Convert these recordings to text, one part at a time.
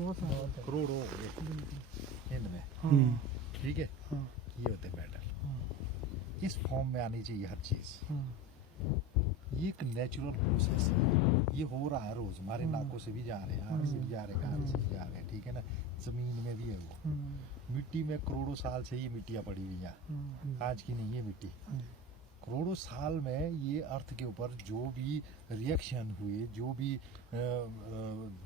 करोड़ों इनमें, ठीक है। ये होते मेटल, इस फॉर्म में आनी चाहिए हर चीज। ये एक नेचुरल प्रोसेस है, ये हो रहा है रोज, हमारे नाकों से भी जा रहे हैं, आँख से भी जा रहे हैं, कान से भी जा रहे हैं, ठीक है ना। जमीन में भी है वो, मिट्टी में करोड़ों साल से ये मिट्टियाँ पड़ी हुई हैं, आज की नहीं है मिट्टी। करोड़ों साल में ये अर्थ के ऊपर जो भी रिएक्शन हुए, जो भी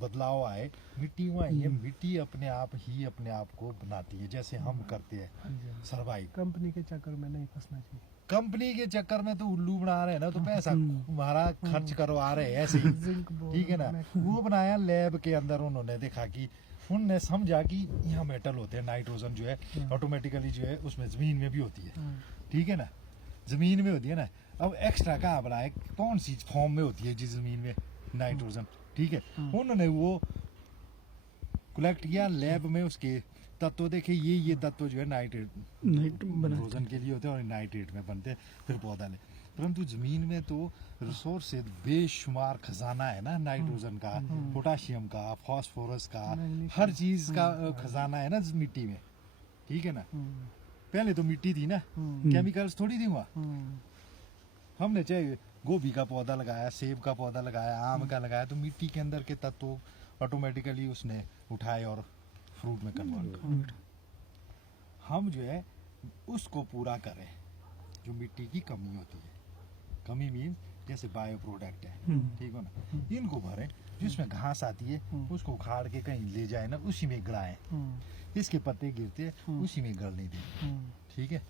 बदलाव आए, मिट्टी में ये मिट्टी अपने आप ही अपने आप को बनाती है, जैसे हम करते हैं सर्वाइव। कंपनी के चक्कर में नहीं फंसना चाहिए। कंपनी के चक्कर में तो उल्लू बना रहे हैं ना, तो पैसा हमारा खर्च करवा रहे हैं ऐसे ही, ठीक है ना। वो बनाया लैब के अंदर, उन्होंने देखा कि उनने समझा कि यहाँ मेटल होते हैं, नाइट्रोजन जो है ऑटोमेटिकली जो है उसमें जमीन में भी होती है, ठीक है ना, जमीन में होती है ना। अब एक्स्ट्रा कहाँ बनाए, कौन सी फॉर्म में होती है जिस जमीन में नाइट्रोजन, ठीक है। उन्होंने वो कलेक्ट किया लैब में, उसके तत्व देखे, ये तत्व जो है नाइट्रोजन के लिए होते हैं और नाइट्रेट में बनते हैं, फिर पौधा ले। परंतु जमीन में तो रिसोर्स से बेशुमार खजाना है ना, नाइट्रोजन का, पोटाशियम का, फास्फोरस का, हर चीज का खजाना है ना मिट्टी में, ठीक है ना। पहले तो मिट्टी थी ना, केमिकल्स थोड़ी थी वहाँ। हमने चाहे गोभी का पौधा लगाया, सेब का पौधा लगाया, आम का लगाया, तो मिट्टी के अंदर के तत्व ऑटोमेटिकली उसने उठाए और फ्रूट में कन्वर्ट। हम जो है उसको पूरा करें, जो मिट्टी की कमी होती है, कमी मीन जैसे बायो प्रोडक्ट है, ठीक है ना, इनको भरें। जिसमें घास आती है उसको उखाड़ के कहीं ले जाए ना, उसी में गड़ाएं। इसके पत्ते गिरते हैं उसी में गड़ने दें, ठीक है।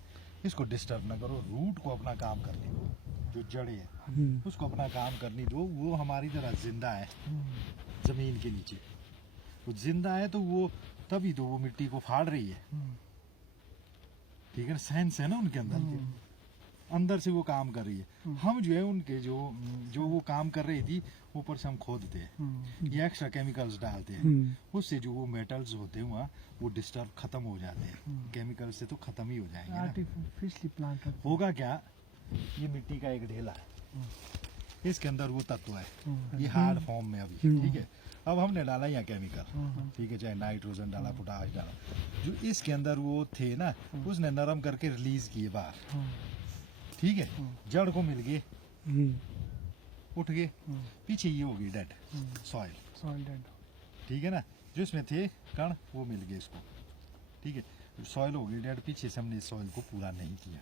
इसको डिस्टर्ब ना करो, रूट को अपना काम करने दो, जो जड़े है उसको अपना काम करने दो। वो हमारी तरह जिंदा है जमीन के नीचे, वो जिंदा है, तो वो तभी तो वो मिट्टी को फाड़ रही है, ठीक है। साइंस है ना उनके अंदर से वो काम कर रही है। हम जो है उनके जो वो काम कर रही थी, ऊपर से हम खोदते हैं, ये एक्स्ट्रा केमिकल्स डालते हैं, उससे जो वो मेटल्स होते हैं वहाँ वो डिस्टर्ब खत्म हो जाते हैं। केमिकल से तो खत्म ही हो जाएंगे आर्टिफिशियली प्लांट होगा क्या, ये मिट्टी का एक ढेला है, इसके अंदर वो तत्व है, ये हार्ड फॉर्म में अभी, ठीक है। अब हमने डाला यहाँ केमिकल, ठीक है, चाहे नाइट्रोजन डाला, पोटाश डाला, जो इसके अंदर वो थे ना, उसने नरम करके रिलीज किए बाहर, ठीक है। जड़ को मिल गए, उठ गए, पीछे ये हो गई डेड सॉइल डेड, ठीक है ना। जो इसमें थे कण वो मिल गए इसको, ठीक है। सॉइल हो गई डेड, पीछे से हमने सॉइल को पूरा नहीं किया,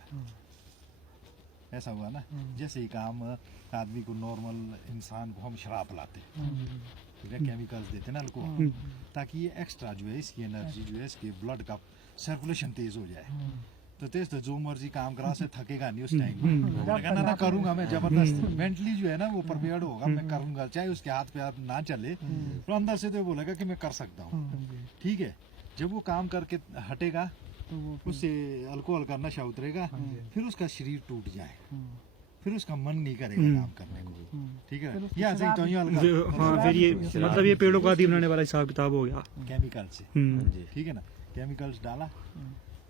ऐसा हुआ ना। जैसे ही काम आदमी को, नॉर्मल इंसान को हम शराब पिलाते हैं, केमिकल्स देते ना अल्कोहल, ताकि ये एक्स्ट्रा जो है इसकी एनर्जी जो है इसके ब्लड का सर्कुलेशन तेज हो जाए। तो तेज तो जो मर्जी काम करा से थकेगा नहीं उस टाइम, ना करूंगा मैं जबरदस्त, मेंटली जो है ना वो प्रिपेयर्ड होगा, मैं करूंगा, चाहे उसके हाथ पे हाथ ना चले, तो अंदर से तो बोलेगा कि मैं कर सकता हूँ, ठीक है। जब वो काम करके हटेगा तो उससे अल्कोहल का नशा उतरेगा, फिर उसका शरीर टूट जाए, फिर उसका मन नहीं करेगा काम करने को, ठीक है। या सही तो हाँ, फिर ये मतलब ये पेड़ों का आदि बनाने वाला हिसाब किताब हो गया केमिकल से, ठीक है ना। केमिकल्स डाला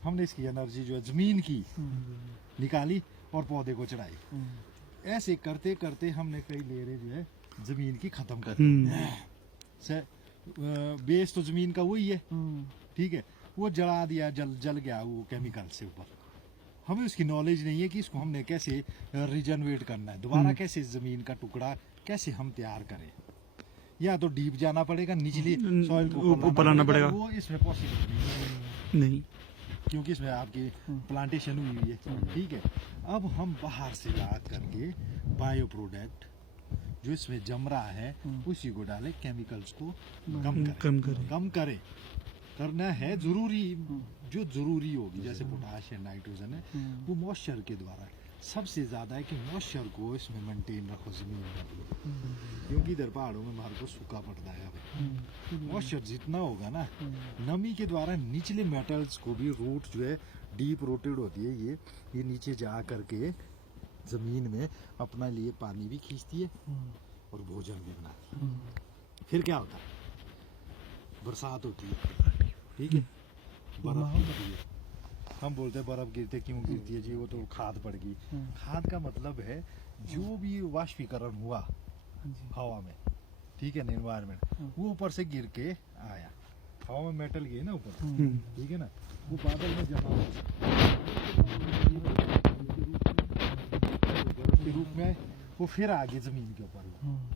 हमने, इसकी एनर्जी जो है जमीन की निकाली और पौधे को चढ़ाई। ऐसे करते करते हमने कई लेयरें जो है जमीन की खत्म कर दी। बेस तो जमीन का वही है, ठीक है, वो जला दिया, जल गया वो केमिकल से ऊपर। हमें उसकी नॉलेज नहीं है कि इसको हमने कैसे रिजनरेट करना है, दोबारा कैसे जमीन का टुकड़ा कैसे हम तैयार करें। या तो डीप जाना पड़ेगा, निचली सॉइल को ऊपर लाना पड़ेगा, वो इसमें पॉसिबल नहीं, क्योंकि इसमें आपकी प्लांटेशन हुई है, ठीक है। अब हम बाहर से ला करके बायो प्रोडक्ट जो इसमें जम रहा है उसी को डाले, केमिकल्स को कम करे, करना है जरूरी, जो जरूरी होगी, जैसे पोटाश है, नाइट्रोजन है, वो मॉइस्चर के द्वारा सबसे ज्यादा है कि मॉइस्चर को इसमें मेंटेन रखो जमीन में, क्योंकि इधर पहाड़ों में हमारे को सूखा पड़ता है। अब मॉइस्चर जितना होगा ना, नमी के द्वारा निचले मेटल्स को भी, रूट जो है डीप रोटेड होती है, ये नीचे जा करके जमीन में अपना लिए पानी भी खींचती है और भोजन भी बनाती है। फिर क्या होता है, बरसात होती है, ठीक है, बर्फ गिरती है। हम बोलते हैं बर्फ गिरते क्यों गिरती है जी, वो तो खाद पड़ गई। खाद का मतलब है जो भी वाष्पीकरण हुआ हवा में, ठीक है ना, एनवायरमेंट, वो ऊपर से गिर के आया, हवा में मेटल गए ना ऊपर, हम्म। ठीक है ना, वो बादल में जमा हो के रूप में वो फिर आगे जमीन के ऊपर